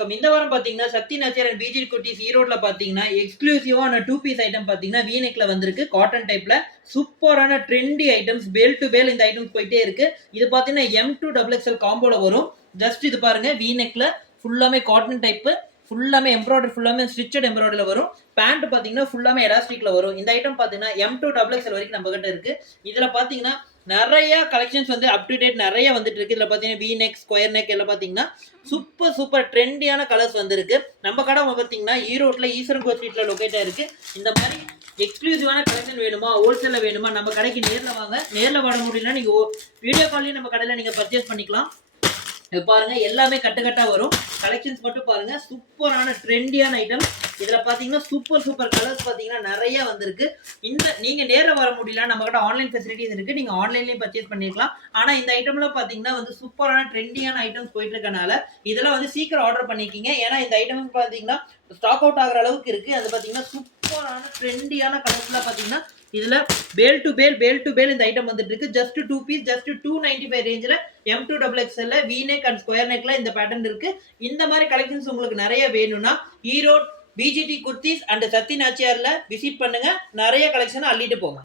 வணக்கம். இந்த வாரம் பாத்தீங்கன்னா சக்தி நாச்சியார் அண்ட் பிஜி குட்டீஸ் ஈரோட்ல பாத்தீங்கன்னா எக்ஸ்க்ளூசிவான 2 பீஸ் ஐட்டம் பாத்தீங்கன்னா வீநெக்ல வந்திருக்கு. காட்டன் டைப்ல சூப்பரான ட்ரெண்டி ஐட்டம்ஸ், பேல் டு பேல் இந்த ஐட்டம்ஸ் போயிட்டே இருக்கு. இது பாத்தீங்கன்னா M2 XXL காம்போல வரும். ஜஸ்ட் இது பாருங்க, வீநெக்ல ஃபுல்லாமே காட்டன் டைப், ஃபுல்லாமே எம்ப்ராய்டரி, ஃபுல்லாமே ஸ்டிச்சட் எம்ப்ராய்டரில வரும். பேண்ட் பாத்தீங்கன்னா ஃபுல்லாமே எலாஸ்டிக்ல வரும். இந்த ஐட்டம் பாத்தீங்கன்னா M2 XXL வரைக்கும் நம்ம கிட்ட இருக்கு. இதுல பாத்தீங்கன்னா நிறைய கலெக்ஷன்ஸ் வந்து அப் டு டேட் நிறைய வந்துட்டு இருக்கு. இதுல பாத்தீங்கன்னா வி நெக், ஸ்கொயர் நெக் எல்லாம் பாத்தீங்கன்னா சூப்பர் ட்ரெண்டியான கலர்ஸ் வந்திருக்கு. நம்ம கடை பாத்தீங்கன்னா ஈரோட்ல ஈஸ்வரன் ஸ்ட்ரீட்ல லொகேட் ஆயிருக்கு. இந்த மாதிரி எக்ஸ்க்ளூசிவான கலெக்ஷன் வேணுமா, ஹோல்சேல்ல வேணுமா, நம்ம கடைக்கு நேர்ல வாங்க. நேர்ல வர முடியலன்னா நீங்க வீடியோ கால்லயும் நம்ம கடையில நீங்க பர்ச்சேஸ் பண்ணிக்கலாம். இது பாருங்க, எல்லாமே கட்டுக்கட்டா வரும். கலெக்ஷன்ஸ் மட்டும் பாருங்க, சூப்பரான ட்ரெண்டியான ஐட்டம். இதுல பாத்தீங்கன்னா சூப்பர் கலர்ஸ் பாத்தீங்கன்னா நிறைய வந்திருக்கு. இந்த நீங்க நேர்ல வர முடியல, நம்ம கிட்ட ஆன்லைன் ஃபெசிலிட்டிஸ் இருக்கு. நீங்க ஆன்லைன்லயும் பர்ச்சேஸ் பண்ணிக்கலாம். ஆனா இந்த ஐட்டம்லாம் பாத்தீங்கன்னா வந்து சூப்பரான ட்ரெண்டியான ஐட்டம்ஸ் போயிட்டு இருக்கனால இதெல்லாம் வந்து சீக்கிரம் ஆர்டர் பண்ணிக்கிங்க. ஏன்னா இந்த ஐட்டம்ஸ் பாத்தீங்கன்னா ஸ்டாக் அவுட் ஆகிற அளவுக்கு இருக்கு. அது பாத்தீங்கன்னா சூப்பரான ட்ரெண்டியான கலர்ஸ்ல பாத்தீங்கன்னா இதுல பேல் டு பேல் இந்த ஐட்டம் வந்துட்டு இருக்கு. ஜஸ்ட் 2 பீஸ், ஜஸ்ட் 295 ரேஞ்சில M2 XXL V neck and square நெக்ல இந்த பேட்டர்ன் இருக்கு. இந்த மாதிரி கலெக்ஷன்ஸ் உங்களுக்கு நிறைய வேணும்னா ஈரோட் பிஜிடி குர்த்திஸ் அண்ட் சக்தி நாச்சியார்ல விசிட் பண்ணுங்க. நிறைய கலெக்ஷன் அள்ளிட்டு போங்க.